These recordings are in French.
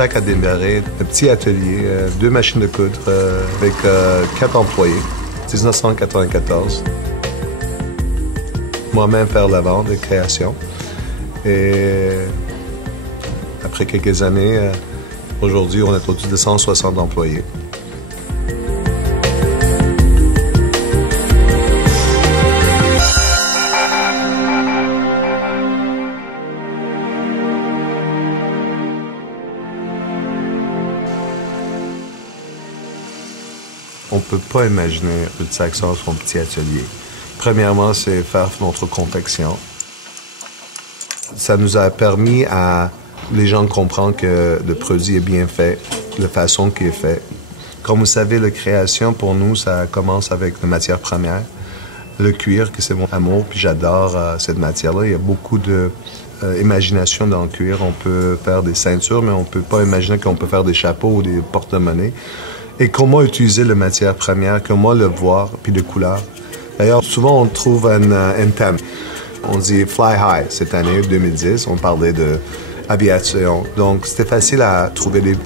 Rudsac a démarré un petit atelier, 2 machines de coudre avec 4 employés, 1994. Moi-même faire la vente et création. Et après quelques années, aujourd'hui, on est autour de 160 employés. On ne peut pas imaginer Rudsac sans son petit atelier. Premièrement, c'est faire notre confection. Ça nous a permis à les gens de comprendre que le produit est bien fait, de la façon qu'il est fait. Comme vous savez, la création, pour nous, ça commence avec la matière première. Le cuir, que c'est mon amour, puis j'adore cette matière-là. Il y a beaucoup d'imagination dans le cuir. On peut faire des ceintures, mais on ne peut pas imaginer qu'on peut faire des chapeaux ou des porte-monnaies. Et comment utiliser la matière première, comment le voir, puis de couleurs. D'ailleurs, souvent, on trouve un thème. On dit « Fly High » cette année, 2010. On parlait d'aviation. Donc, c'était facile à trouver les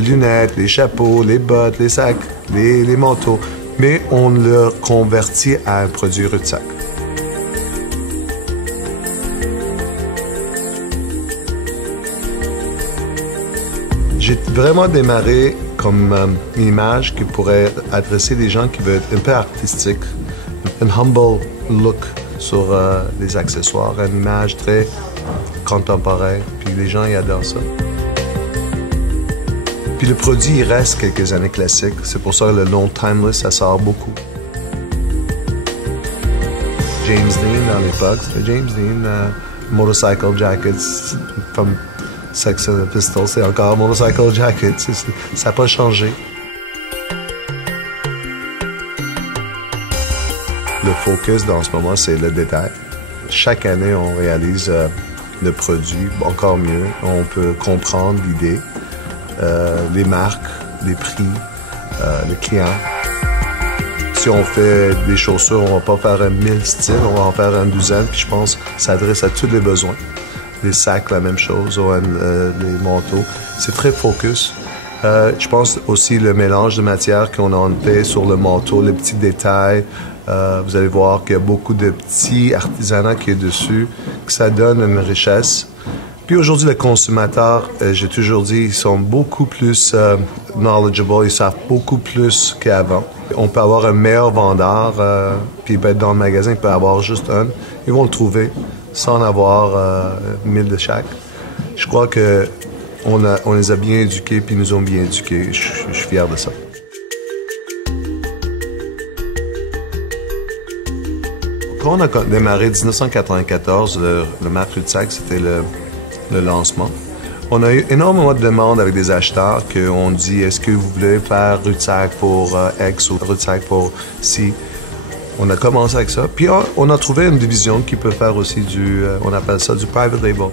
lunettes, les chapeaux, les bottes, les sacs, les manteaux. Mais on le convertit à un produit Rudsac. J'ai vraiment démarré comme une image qui pourrait adresser des gens qui veulent être un peu artistiques, un humble look sur les accessoires, une image très contemporaine, puis les gens ils adorent ça. Puis le produit, il reste quelques années classiques, c'est pour ça que le nom Timeless, ça sort beaucoup. James Dean, dans l'époque, c'était James Dean, Motorcycle Jackets, comme Sex and the Pistols, c'est encore Motorcycle Jacket, ça n'a pas changé. Le focus dans ce moment, c'est le détail. Chaque année, on réalise le produit encore mieux. On peut comprendre l'idée, les marques, les prix, les clients. Si on fait des chaussures, on ne va pas faire 1000 styles, on va en faire une douzaine, puis je pense que ça s'adresse à tous les besoins. Les sacs, la même chose, les manteaux. C'est très focus. Je pense aussi le mélange de matières qu'on a fait sur le manteau, les petits détails. Vous allez voir qu'il y a beaucoup de petits artisanats qui est dessus, que ça donne une richesse. Puis aujourd'hui, les consommateurs, j'ai toujours dit, ils sont beaucoup plus knowledgeable, ils savent beaucoup plus qu'avant. On peut avoir un meilleur vendeur, puis dans le magasin, il peut avoir juste un. Ils vont le trouver sans en avoir 1000 de chaque. Je crois que on les a bien éduqués, puis ils nous ont bien éduqués. Je suis fier de ça. Quand on a démarré en 1994, le marque Rudsac, c'était le lancement. On a eu énormément de demandes avec des acheteurs qu'on dit « Est-ce que vous voulez faire Rudsac pour X ou Rudsac pour C ?» On a commencé avec ça. Puis on a trouvé une division qui peut faire aussi on appelle ça du private label.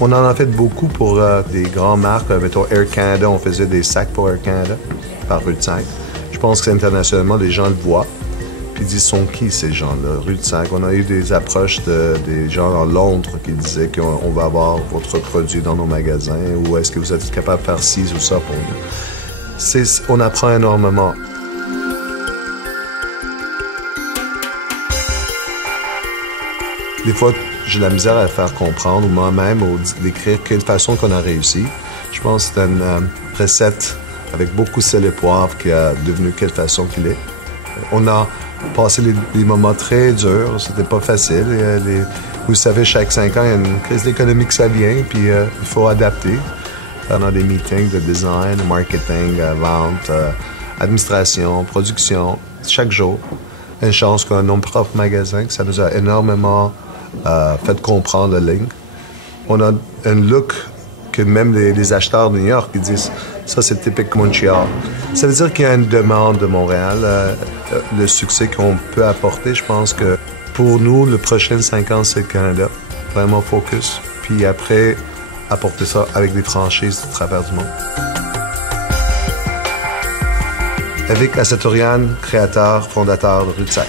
On en a fait beaucoup pour des grandes marques. Mettons Air Canada, on faisait des sacs pour Air Canada par Rudsac. Je pense qu'internationalement, les gens le voient. Puis ils disent, sont qui ces gens-là, Rudsac? On a eu des approches des gens en Londres qui disaient qu'on va avoir votre produit dans nos magasins ou est-ce que vous êtes capable de faire ci ou ça pour nous? On apprend énormément. Des fois, j'ai de la misère à le faire comprendre, ou moi-même, ou d'écrire quelle façon qu'on a réussi. Je pense que c'est une recette avec beaucoup de sel et poivre qui a devenu quelle façon qu'il est. On a passé des moments très durs, c'était pas facile. Vous savez, chaque 5 ans, il y a une crise économique, ça vient, puis il faut adapter. On a des meetings de design, marketing, vente, administration, production, chaque jour. Une chance qu'on a nos propres magasins, que ça nous a énormément fait comprendre la ligne. On a un look que même les acheteurs de New York ils disent ça c'est typique Montréal. Ça veut dire qu'il y a une demande de Montréal. Le succès qu'on peut apporter, je pense que pour nous, le prochain 5 ans, c'est le Canada. Vraiment focus. Puis après, apporter ça avec des franchises à travers du monde. Avec Assatorian, créateur, fondateur de Rudsac.